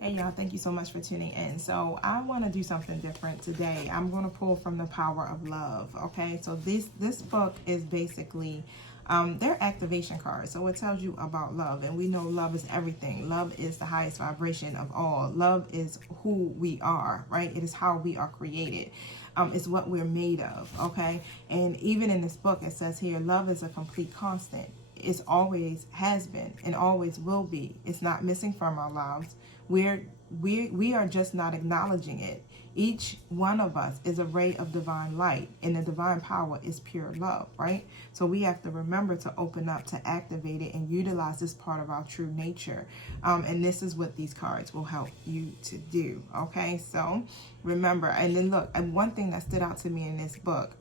Hey y'all, thank you so much for tuning in. So I want to do something different today. I'm going to pull from the power of love. Okay, so this book is basically they're activation cards. So it tells you about love, and we know love is everything. Love is the highest vibration of all. Love is who we are, right? It is how we are created. It's what we're made of. Okay, and even in this book, it says here, love is a complete constant. It's always has been and always will be. It's not missing from our lives. We are just not acknowledging it. Each one of us is a ray of divine light, and the divine power is pure love, right? So we have to remember to open up, to activate it, and utilize this part of our true nature. And this is what these cards will help you to do, okay? So remember, and then look, and one thing that stood out to me in this book,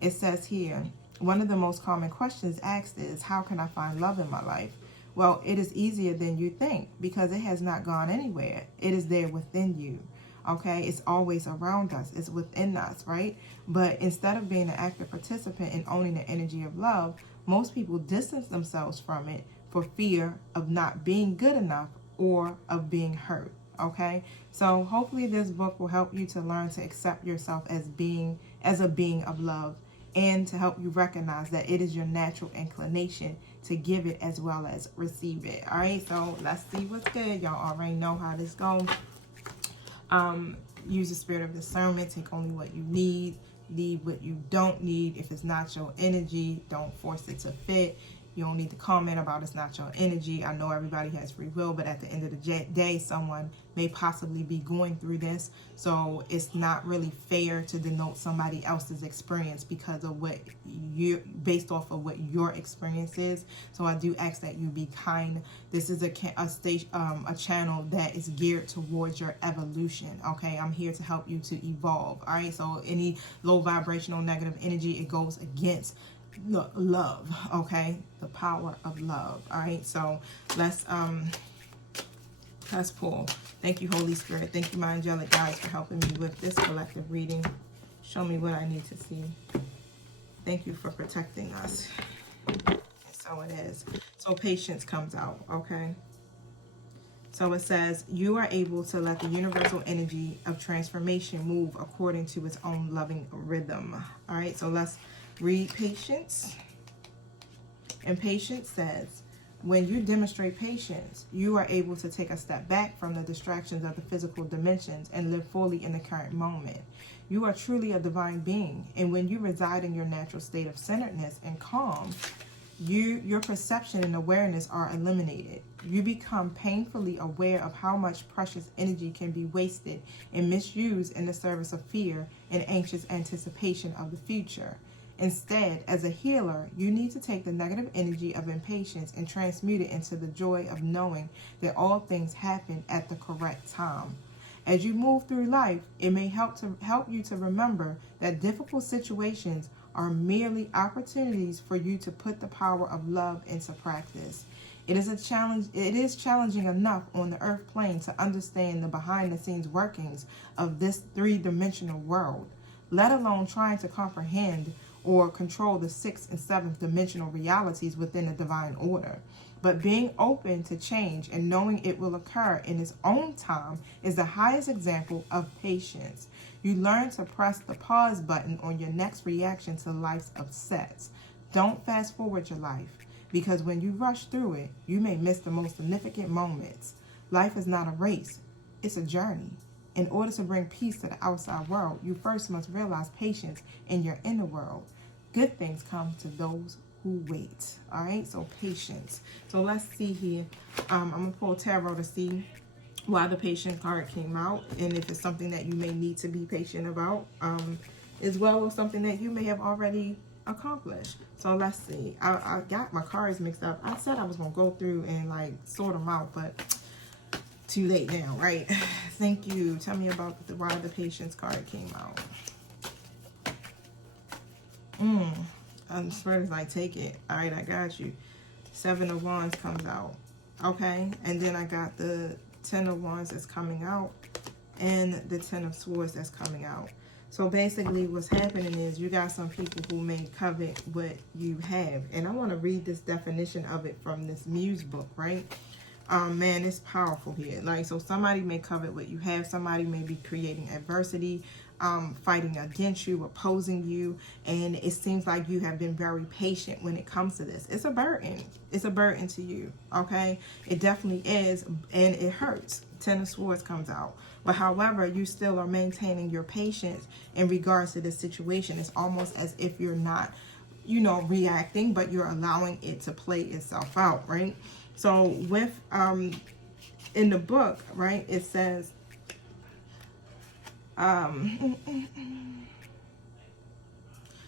it says here, one of the most common questions asked is, how can I find love in my life? Well, it is easier than you think because it has not gone anywhere. It is there within you. Okay, it's always around us, it's within us, right? But instead of being an active participant and owning the energy of love, most people distance themselves from it for fear of not being good enough or of being hurt. Okay, so hopefully this book will help you to learn to accept yourself as a being of love, and to help you recognize that it is your natural inclination to give it as well as receive it. All right, so let's see what's good. Y'all already know how this goes. Use the spirit of discernment. Take only what you need. Leave what you don't need. If it's not your energy, don't force it to fit. You don't need to comment about it's not your energy. I know everybody has free will, but at the end of the day, someone may possibly be going through this. So it's not really fair to denote somebody else's experience because of what you, based off of what your experience is. So I do ask that you be kind. This is a channel that is geared towards your evolution. Okay, I'm here to help you to evolve. All right, so any low vibrational negative energy, it goes against love. Okay, the power of love. All right, so let's pull. Thank you, Holy Spirit. Thank you, my angelic guides, for helping me with this collective reading. Show me what I need to see. Thank you for protecting us. So it is. So patience comes out. Okay, so it says, you are able to let the universal energy of transformation move according to its own loving rhythm. All right, so let's read patience. And patience says, when you demonstrate patience, you are able to take a step back from the distractions of the physical dimensions and live fully in the current moment. You are truly a divine being, and when you reside in your natural state of centeredness and calm, your perception and awareness are eliminated. You become painfully aware of how much precious energy can be wasted and misused in the service of fear and anxious anticipation of the future. Instead, as a healer, you need to take the negative energy of impatience and transmute it into the joy of knowing that all things happen at the correct time. As you move through life, it may help you to remember that difficult situations are merely opportunities for you to put the power of love into practice. It is challenging enough on the earth plane to understand the behind the scenes workings of this three-dimensional world, let alone trying to comprehend or control the sixth and seventh dimensional realities within the divine order. But being open to change and knowing it will occur in its own time is the highest example of patience. You learn to press the pause button on your next reaction to life's upsets. Don't fast forward your life, because when you rush through it, you may miss the most significant moments. Life is not a race, it's a journey. In order to bring peace to the outside world, you first must realize patience in your inner world. Good things come to those who wait. All right, so patience. So let's see here. I'm going to pull tarot to see why the patient card came out, and if it's something that you may need to be patient about, as well as something that you may have already accomplished. So let's see. I got my cards mixed up. I said I was going to go through and like sort them out, but too late now, right? Thank you. Tell me about why the patience card came out. I swear it's like, take it. All right, I got you. 7 of Wands comes out. Okay, and then I got the 10 of Wands that's coming out and the 10 of Swords that's coming out. So basically what's happening is you got some people who may covet what you have. And I want to read this definition of it from this Muse book, right? Man, it's powerful here. Like, so somebody may covet what you have. Somebody may be creating adversity, fighting against you, opposing you. And it seems like you have been very patient when it comes to this. It's a burden. It's a burden to you, okay? It definitely is, and it hurts. Ten of Swords comes out. But however, you still are maintaining your patience in regards to this situation. It's almost as if you're not, you know, reacting, but you're allowing it to play itself out, right? So with in the book, right, it says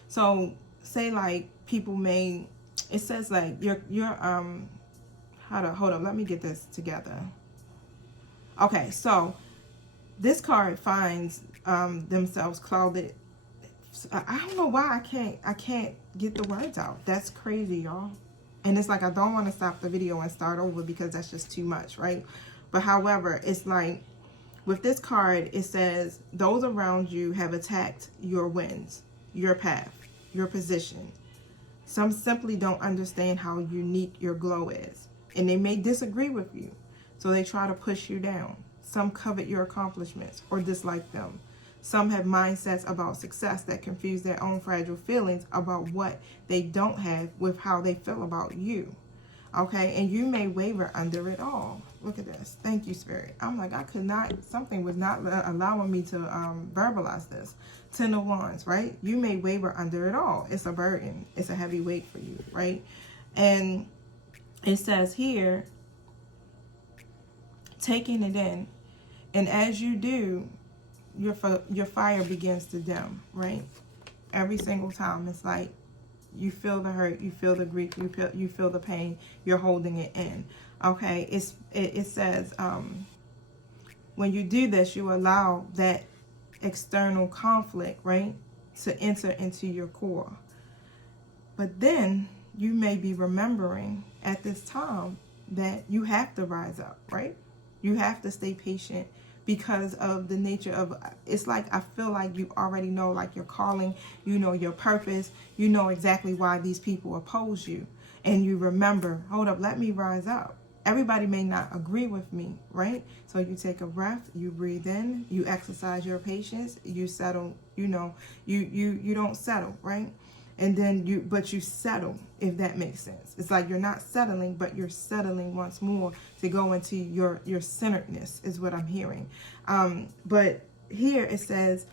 so say like people may, it says like you're hold up, let me get this together. Okay, so this card finds themselves clouded. I don't know why I can't get the words out. That's crazy, y'all. And it's like, I don't want to stop the video and start over because that's just too much, right? But however, it's like, with this card, it says, those around you have attacked your wins, your path, your position. Some simply don't understand how unique your glow is. And they may disagree with you. So they try to push you down. Some covet your accomplishments or dislike them. Some have mindsets about success that confuse their own fragile feelings about what they don't have with how they feel about you. Okay, and you may waver under it all. Look at this. Thank you, Spirit. I'm like, I could not, something was not allowing me to verbalize this. 10 of Wands, right? You may waver under it all. It's a burden. It's a heavy weight for you, right? And it says here, taking it in, and as you do, your fire begins to dim, right? Every single time. It's like you feel the hurt, you feel the grief, you feel the pain, you're holding it in. Okay, it says when you do this, you allow that external conflict, right, to enter into your core. But then you may be remembering at this time that you have to rise up, right? You have to stay patient because of the nature of, it's like, I feel like you already know, like, your calling, you know your purpose, you know exactly why these people oppose you. And you remember, hold up, let me rise up. Everybody may not agree with me, right? So you take a breath, you breathe in, you exercise your patience, you settle, you know, you don't settle, right? And then you settle, if that makes sense. It's like you're not settling, but you're settling once more to go into your centeredness, is what I'm hearing. But here it says,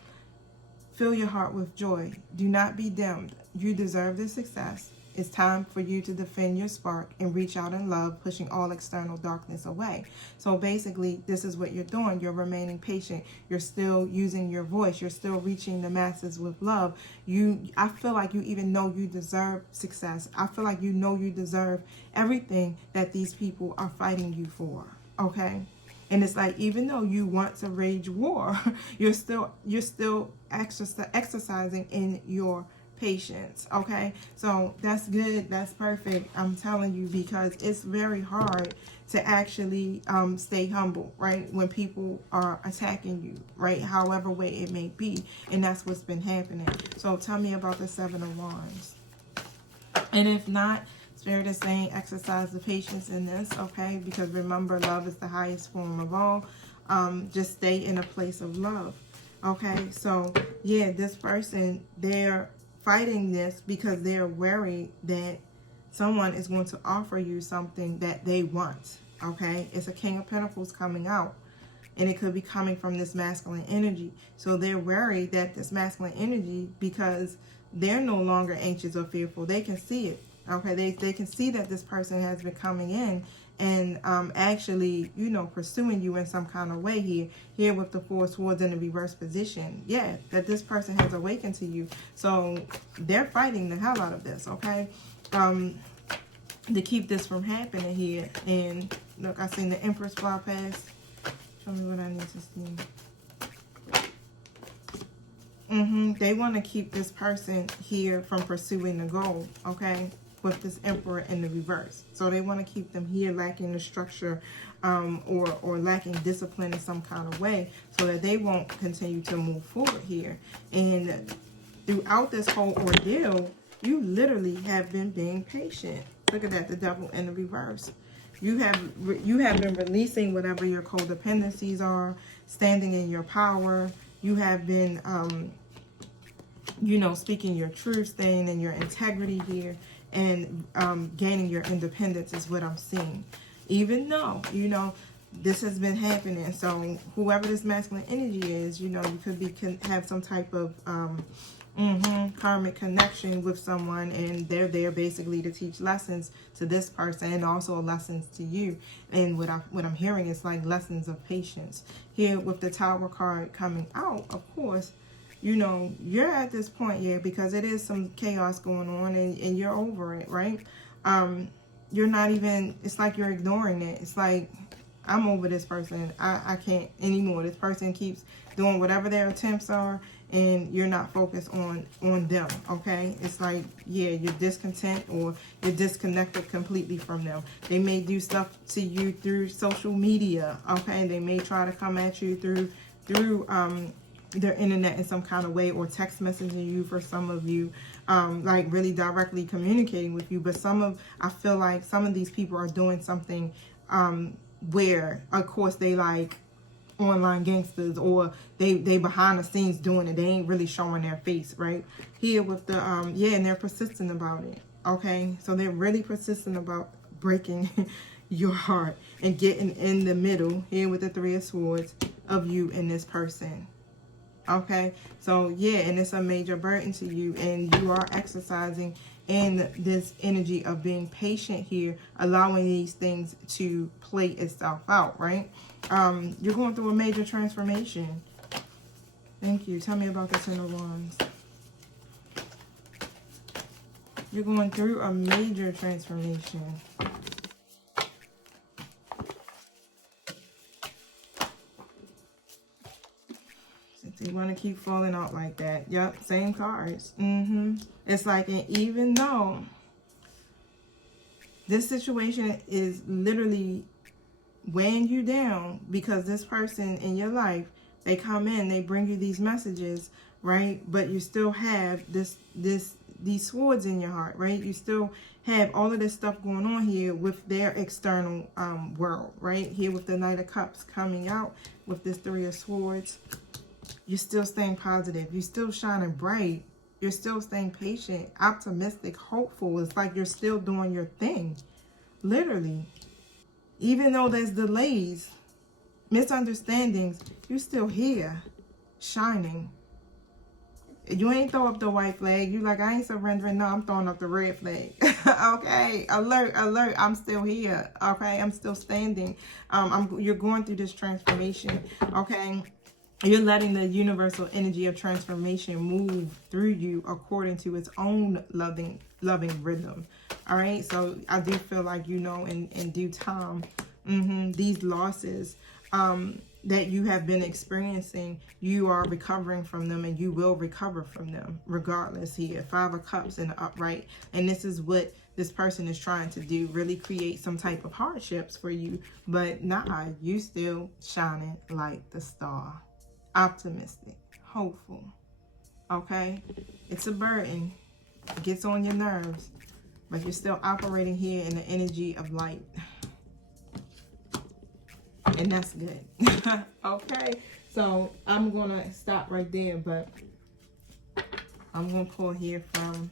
fill your heart with joy. Do not be dimmed. You deserve this success. It's time for you to defend your spark and reach out in love, pushing all external darkness away. So basically, this is what you're doing. You're remaining patient. You're still using your voice. You're still reaching the masses with love. I feel like you even know you deserve success. I feel like you know you deserve everything that these people are fighting you for, okay? And it's like, even though you want to wage war, you're still exercising in your patience, okay? So that's good, that's perfect, I'm telling you, because it's very hard to actually stay humble, right, when people are attacking you, right, however way it may be. And that's what's been happening. So tell me about the 7 of Wands. And if not, Spirit is saying exercise the patience in this, okay? Because remember, love is the highest form of all. Just stay in a place of love, okay? So yeah, this person, they're fighting this because they're worried that someone is going to offer you something that they want, okay? It's a King of Pentacles coming out, and it could be coming from this masculine energy. So they're worried that this masculine energy, because they're no longer anxious or fearful, they can see it, okay? They can see that this person has been coming in and actually, you know, pursuing you in some kind of way here with the 4 swords in the reverse position. Yeah, that this person has awakened to you. So they're fighting the hell out of this, okay? To keep this from happening here. And look, I seen the Empress fly past. Show me what I need to see. They want to keep this person here from pursuing the goal, okay? With this Emperor in the reverse. So they want to keep them here lacking the structure or lacking discipline in some kind of way, so that they won't continue to move forward here. And throughout this whole ordeal, you literally have been being patient. Look at that, the Devil in the reverse. You have been releasing whatever your codependencies are, standing in your power. You have been, you know, speaking your truth, staying in your integrity here, and gaining your independence is what I'm seeing. Even though, you know, this has been happening. So whoever this masculine energy is, you know, you could be have some type of karmic connection with someone, and they're there basically to teach lessons to this person and also lessons to you. And what I'm hearing is like lessons of patience. Here with the Tower card coming out, of course, you know, you're at this point, yeah, because it is some chaos going on, and you're over it, right? You're not even, it's like you're ignoring it. It's like, I'm over this person. I can't anymore. This person keeps doing whatever their attempts are, and you're not focused on them, okay? It's like, yeah, you're discontent, or you're disconnected completely from them. They may do stuff to you through social media, okay? They may try to come at you through their internet in some kind of way, or text messaging you for some of you, like really directly communicating with you. But I feel like some of these people are doing something where, of course, they like online gangsters, or they behind the scenes doing it. They ain't really showing their face, right? Here with the yeah, and they're persistent about it, okay? So they're really persistent about breaking your heart and getting in the middle here with the Three of Swords of you and this person. Okay, so yeah, and it's a major burden to you, and you are exercising in this energy of being patient here, allowing these things to play itself out, right? You're going through a major transformation. Thank you. Tell me about the Ten of Wands. You're going through a major transformation. You want to keep falling out like that. Yep, same cards. It's like, and even though this situation is literally weighing you down, because this person in your life, they come in, they bring you these messages, right? But you still have these swords in your heart, right? You still have all of this stuff going on here with their external world, right? Here with the Knight of Cups coming out with this Three of Swords. You're still staying positive. You're still shining bright. You're still staying patient, optimistic, hopeful. It's like you're still doing your thing. Literally. Even though there's delays, misunderstandings, you're still here, shining. You ain't throw up the white flag. You like, I ain't surrendering. No, I'm throwing up the red flag. Okay, alert, alert. I'm still here. Okay, I'm still standing. You're going through this transformation. Okay. You're letting the universal energy of transformation move through you according to its own loving rhythm. All right. So I do feel like, you know, in due time, these losses that you have been experiencing, you are recovering from them, and you will recover from them regardless here. Five of Cups in the upright. And this is what this person is trying to do, really create some type of hardships for you. But nah, you still shining like the star. Optimistic, hopeful, okay? It's a burden. It gets on your nerves, but you're still operating here in the energy of light. And that's good. Okay, so I'm going to stop right there, but I'm going to pull here from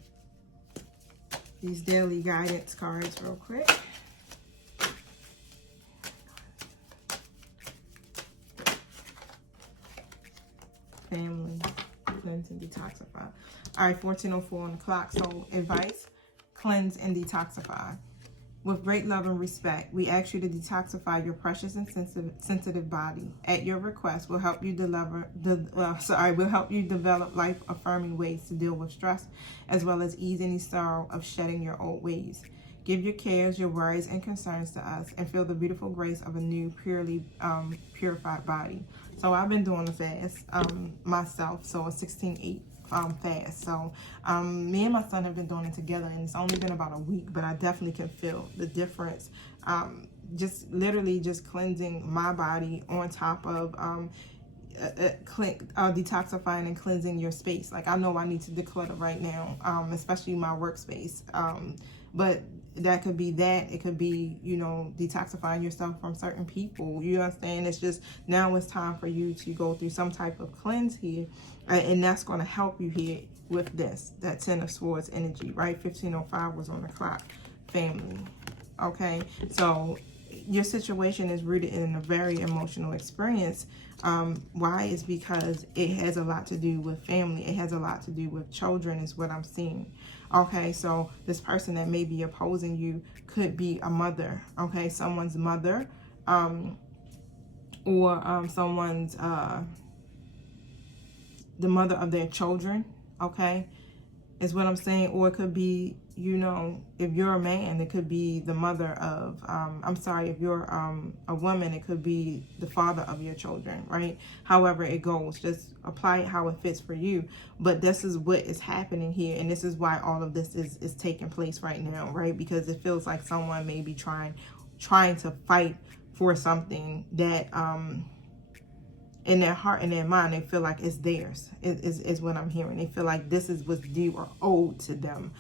these daily guidance cards real quick. Family, cleanse and detoxify. All right, 14:04 on the clock. So advice, cleanse and detoxify. With great love and respect, we ask you to detoxify your precious and sensitive body. At your request, we'll help you develop life-affirming ways to deal with stress, as well as ease any sorrow of shedding your old ways. Give your cares, your worries, and concerns to us, and feel the beautiful grace of a new, purely purified body. So I've been doing a fast myself, so a 16/8 fast. So me and my son have been doing it together, and it's only been about a week, but I definitely can feel the difference. Just literally just cleansing my body on top of detoxifying and cleansing your space. Like, I know I need to declutter right now, especially my workspace. But that could be that. It could be, you know, detoxifying yourself from certain people. You understand? It's just, now it's time for you to go through some type of cleanse here. And that's going to help you here with this, that 10 of Swords energy, right? 1505 was on the clock, family. Okay, so your situation is rooted in a very emotional experience. Why? Is because it has a lot to do with family. It has a lot to do with children, is what I'm seeing. Okay, so this person that may be opposing you could be a mother. Okay, someone's mother, or someone's the mother of their children. Okay, is what I'm saying. Or it could be, you know, if you're a man, it could be the mother of, I'm sorry, if you're a woman, it could be the father of your children, right? However it goes, just apply it how it fits for you. But this is what is happening here, and this is why all of this is taking place right now, right? Because it feels like someone may be trying to fight for something that in their heart and their mind, they feel like it's theirs, is what I'm hearing. They feel like this is what's due or owed to them.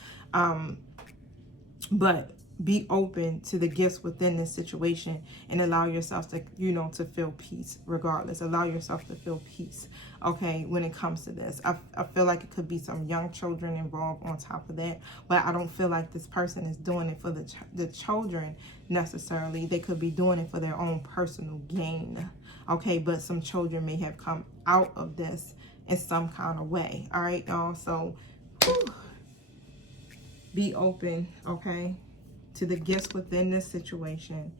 But be open to the gifts within this situation and allow yourself to, you know, to feel peace regardless. Allow yourself to feel peace, okay, when it comes to this. I feel like it could be some young children involved on top of that, but I don't feel like this person is doing it for the children necessarily. They could be doing it for their own personal gain, okay? But some children may have come out of this in some kind of way, all right, y'all? So, whew, be open, okay, to the gifts within this situation.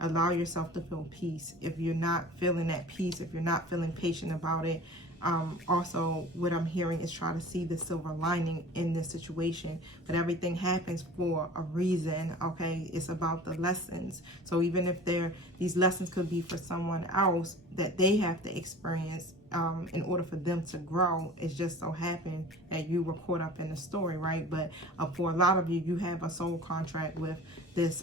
Allow yourself to feel peace. If you're not feeling that peace, if you're not feeling patient about it, also what I'm hearing is try to see the silver lining in this situation. But everything happens for a reason, okay? It's about the lessons. So even if these lessons could be for someone else that they have to experience in order for them to grow, it's just so happened that you were caught up in the story, right? But for a lot of you, you have a soul contract with this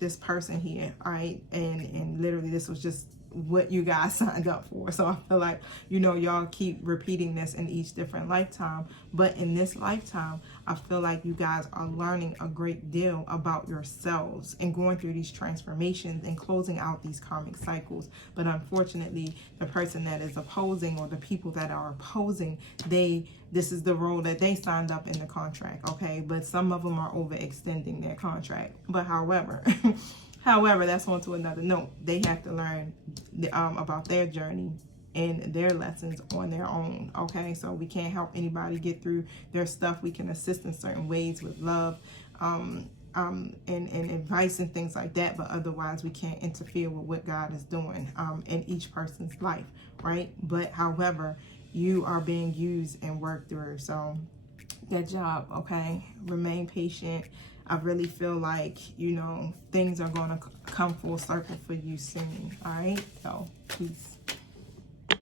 this person here, all right? And literally this was just what you guys signed up for. So I feel like, you know, y'all keep repeating this in each different lifetime, but in this lifetime, I feel like you guys are learning a great deal about yourselves and going through these transformations and closing out these karmic cycles. But unfortunately, the person that is opposing, or the people that are opposing, this is the role that they signed up in the contract, okay? But some of them are overextending their contract. But however, that's on to another note. They have to learn about their journey and their lessons on their own, okay? So we can't help anybody get through their stuff. We can assist in certain ways with love and advice and things like that, but otherwise we can't interfere with what God is doing in each person's life, right? But however, you are being used and worked through. So good job, okay? Remain patient. I really feel like, you know, things are going to come full circle for you soon, all right? So, peace.